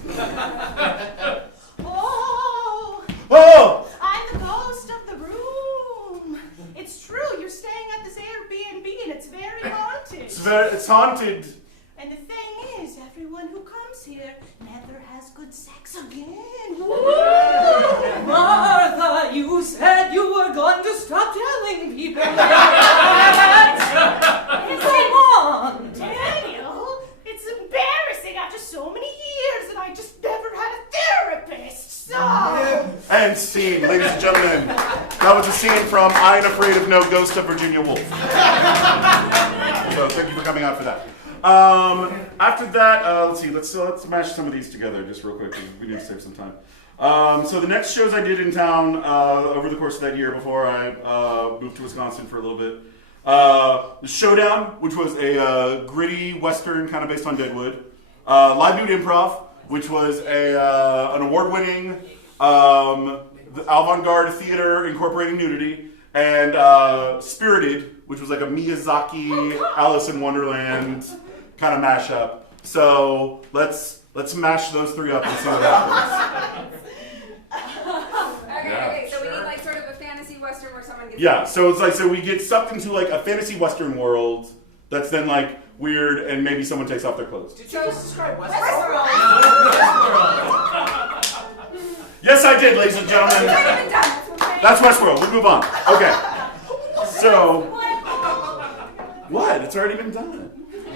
It's haunted. And the thing is, everyone who comes here never has good sex again. Martha, you said you were going to stop telling people that. Come on. Daniel, it's embarrassing after so many years, and I just never had a therapist. So. And scene, ladies and gentlemen. That was a scene from I Ain't Afraid of No Ghost of Virginia Woolf. So thank you for coming out for that. After that, let's see. Let's mash some of these together just real quick because we need to save some time. So the next shows I did in town over the course of that year before I moved to Wisconsin for a little bit. The Showdown, which was a gritty western kind of based on Deadwood. Live Nude Improv, which was an award-winning avant-garde theater incorporating nudity. And Spirited, which was like a Miyazaki, Alice in Wonderland kind of mashup. So let's mash those three up and see what happens. Okay, so we need like sort of a fantasy western where someone gets. Yeah, so it's like we get sucked into like a fantasy western world that's then like weird, and maybe someone takes off their clothes. Did you just describe Westworld? Yes, I did, ladies and gentlemen. That's Westworld. We move on. Okay. So, what? It's already been done.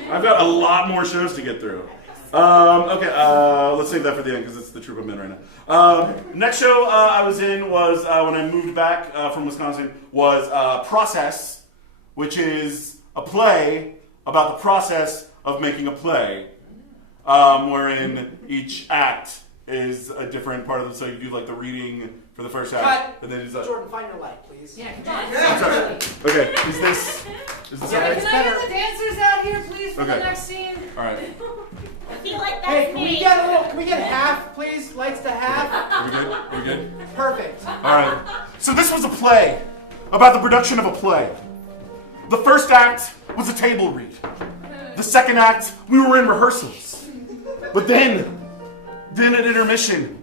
I've got a lot more shows to get through. Okay, let's save that for the end because it's the troop I'm in right now. Next show I was in was when I moved back from Wisconsin was Process, which is a play about the process of making a play, wherein each act is a different part of the. So you do like the reading for the first act, and then it's Jordan, find your light, please. Yeah. I'm sorry. Okay, is this okay? Can I get the dancers out here, please, for the next scene? All right. I feel like that's Hey, me. can we get half, please? Lights to half. Are we good? Perfect. All right. So this was a play about the production of a play. The first act was a table read. The second act, we were in rehearsals. But then at intermission,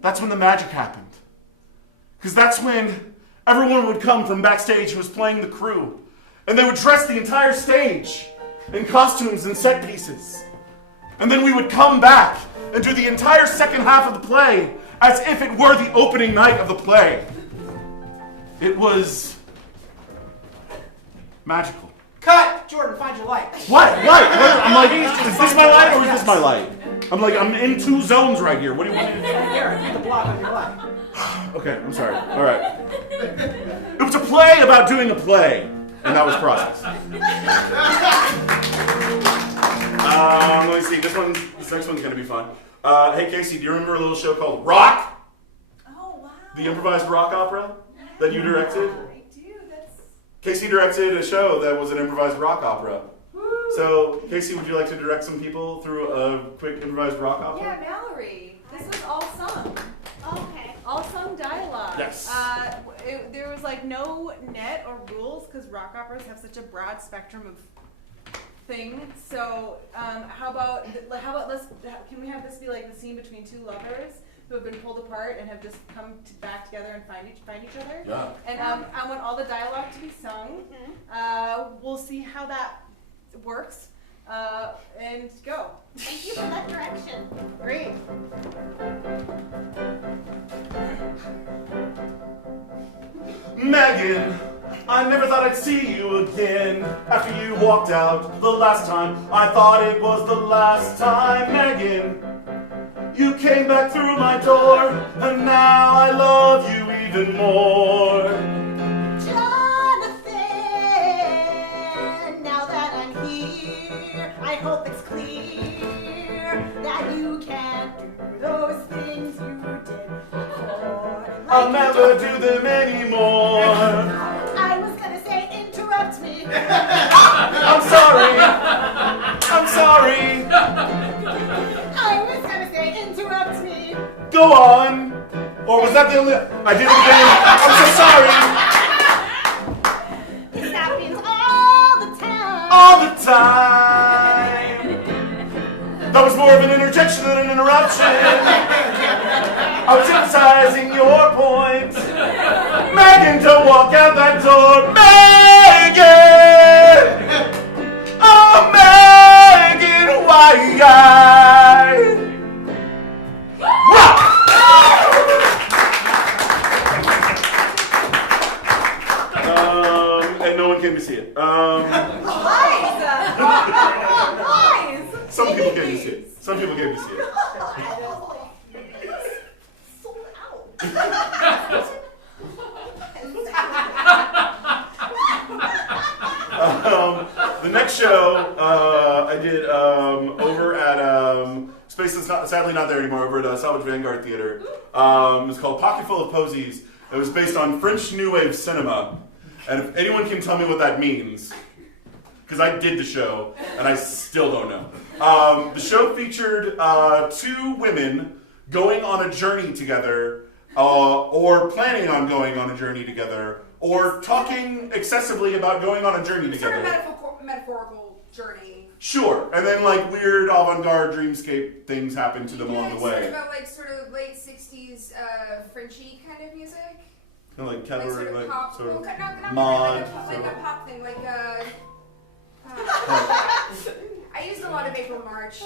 that's when the magic happened. Because that's when everyone would come from backstage who was playing the crew. And they would dress the entire stage in costumes and set pieces. And then we would come back and do the entire second half of the play as if it were the opening night of the play. It was magical. Cut! Jordan, find your light. What? I'm like, is this my light or is this my light? I'm in two zones right here. What do you want me to do? Here, keep the block on your light. Okay, I'm sorry. All right. It was a play about doing a play, and that was Process. Let me see. This next one's gonna be fun. Hey Kacey, do you remember a little show called Rock? Oh wow. The improvised rock opera that you directed? I do. That's. Casey directed a show that was an improvised rock opera. Woo. So, Kacey, would you like to direct some people through a quick improvised rock opera? Yeah, Mallory. This was all sung. Okay. All sung dialogue. Yes. There was like no net or rules because rock operas have such a broad spectrum of things. So how about can we have this be like the scene between two lovers who have been pulled apart and have just come back together and find each other? Yeah. And I want all the dialogue to be sung. Mm-hmm. We'll see how that works. And go. Thank you for that direction. Great. Megan, I never thought I'd see you again after you walked out the last time. I thought it was the last time, Megan. You came back through my door, and now I love you even more. Jonathan, now that I'm here, I hope it's clear that you can't do those things you did before. I'll never do them anymore. I was gonna say interrupt me. I'm sorry. I'm sorry. I was gonna say interrupt me. Go on. Or was that the only... I did it again. I'm so sorry. This happens all the time. All the time. That was more of an interjection than an interruption. I was emphasizing your point. Megan, don't walk out that door. Megan! Oh! one came to see it. Lies! Some people came to see it. Some people came to see it. Sold out. The next show I did over at space that's sadly not there anymore, over at Salvage Vanguard Theater. It was called Pocket Full of Posies. It was based on French New Wave cinema. And if anyone can tell me what that means, because I did the show and I still don't know. The show featured 2 women going on a journey together, or planning on going on a journey together, or talking excessively about going on a journey together. Sort of metaphorical journey. Sure, and then like weird avant-garde dreamscape things happen to them along the way. It's about like sort of late 60s Frenchy kind of music. Kind of like Like cabaret, sort of like pop, sort of not mod. like a pop thing, like I used a lot of April March.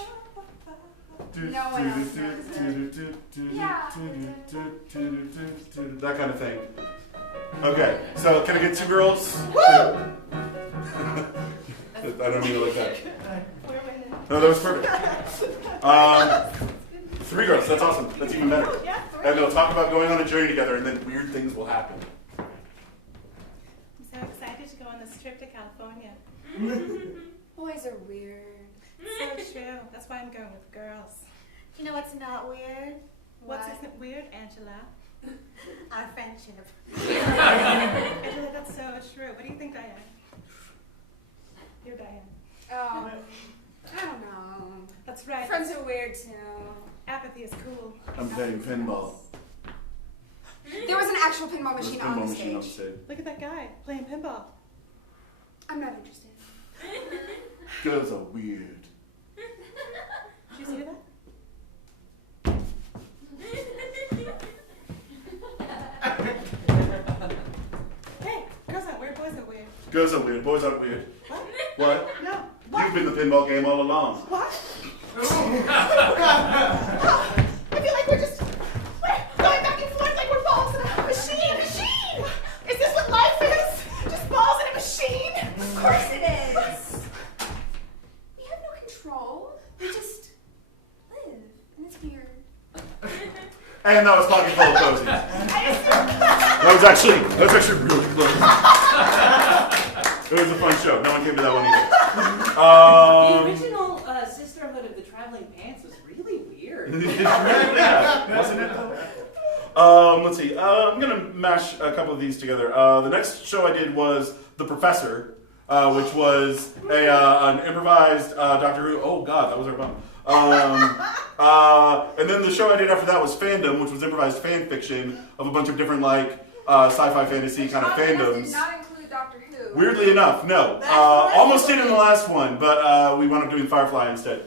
No one else knows it. Yeah. That kind of thing. Okay, so can I get 2 girls? I don't mean it like that. No, that was perfect. 3 girls, that's awesome. That's even better. And they'll talk about going on a journey together, and then weird things will happen. I'm so excited to go on this trip to California. Boys are weird. So true. That's why I'm going with girls. You know what's not weird? What's isn't weird, Angela? Our friendship. Angela, that's so true. What do you think, Diane? You're Diane. Oh, I don't know. That's right. Friends are weird too. Apathy is cool. I'm playing pinball. There was an actual pinball machine on the stage. Look at that guy playing pinball. I'm not interested. Girls are weird. Did you see that? Hey, girls aren't weird, boys are weird. Girls are weird, boys aren't weird. What? What? No. You've been the pinball game all along. What? I feel like we're going back and forth like we're balls in a machine. Is this what life is? Just balls in a machine? Of course it is. We have no control. We just live, and it's weird. And that was Pocket Full of Posies. That was actually really close. It was a fun show. No one came to that one either. The original Sisterhood of the Traveling Pants was really weird. Yeah, wasn't it though? Let's see. I'm gonna mash a couple of these together. The next show I did was The Professor, which was an improvised Doctor Who. Oh God, that was our bum. And then the show I did after that was Fandom, which was improvised fan fiction of a bunch of different like sci-fi fantasy kind of fandoms. Did not include Doctor Who. Weirdly enough, no. Almost did in the last one, but we wound up doing Firefly instead.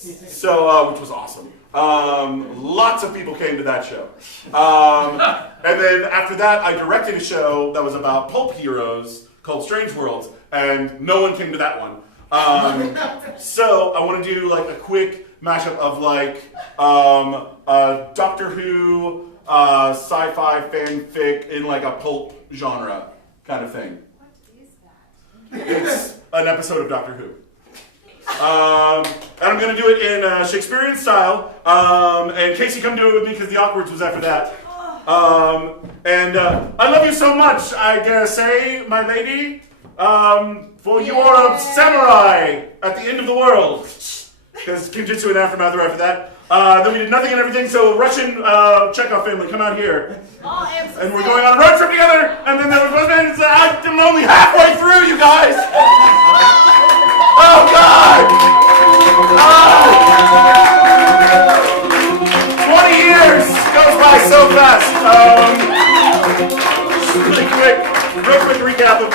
Which was awesome. Lots of people came to that show. And then after that, I directed a show that was about pulp heroes called Strange Worlds, and no one came to that one. So I want to do like a quick mashup of like Doctor Who, sci-fi fanfic in like a pulp genre kind of thing. What is that? It's an episode of Doctor Who. And I'm going to do it in Shakespearean style. And Kacey, come do it with me because the awkwards was after that. I love you so much, I dare say, my lady. For you are a samurai at the end of the world. Because Kinjitsu and Aftermath are after that. Then we did Nothing and Everything, so Russian Chekhov family, come out here. And we're going on a road trip together, and then there was one man who said, I'm only halfway through, you guys! Oh, God! 20 years goes by so fast. Really quick. Real quick recap of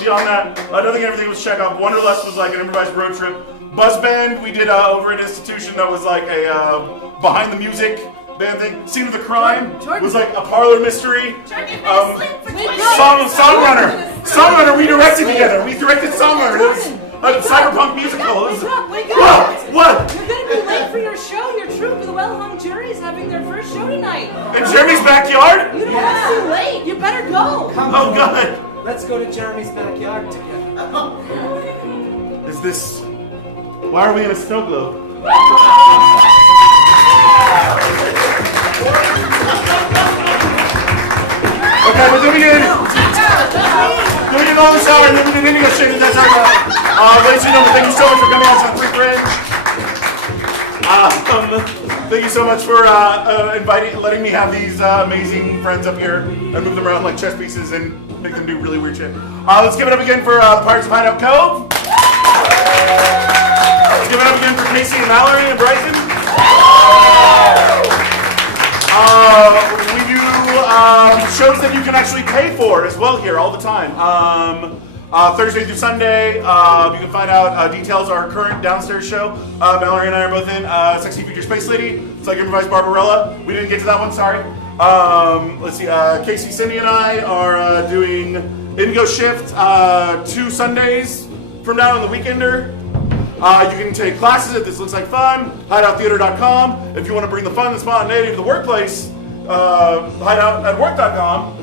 beyond that. Nothing and Everything was Chekhov. Wanderlust was like an improvised road trip. Buzz band we did over an institution that was like a behind the music band thing. Scene of the Crime was like a parlor mystery. Songrunner we directed together. We directed Songrunner. It was a cyberpunk musical. What? You're gonna be late for your show. Your troupe of the well-hung jury is having their first show tonight. In Jeremy's backyard? You don't want to be late. You better go. Oh, God. Let's go to Jeremy's backyard together. Is this... Why are we in a snow globe? Okay, we're doing it all this hour, and then we did Indigo shit, and that's our ladies and gentlemen, thank you so much for coming out to Fringe. Thank you so much for letting me have these amazing friends up here and move them around like chess pieces and make them do really weird shit. Let's give it up again for the Pirates of Hideout Cove. Let's give it up again for Kacey and Mallory and Bryson. We do shows that you can actually pay for as well here all the time. Thursday through Sunday, you can find out details of our current downstairs show. Mallory and I are both in Sexy Future Space Lady. It's like Improvised Barbarella. We didn't get to that one, sorry. Let's see, Kacey, Cindy, and I are doing Indigo Shift 2 Sundays from now on the Weekender. You can take classes if this looks like fun. Hideouttheater.com. If you want to bring the fun and spontaneity to the workplace, hideoutatwork.com.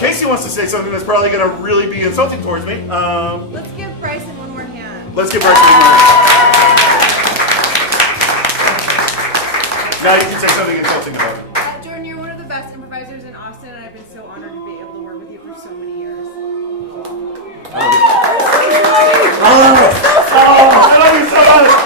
Kacey wants to say something that's probably going to really be insulting towards me. Let's give Bryson one more hand. Let's give Bryson one more hand. Now you can say something insulting about him. Jordan, you're one of the best improvisers in Austin, and I've been so honored to be able to work with you for so many years. I love you so much.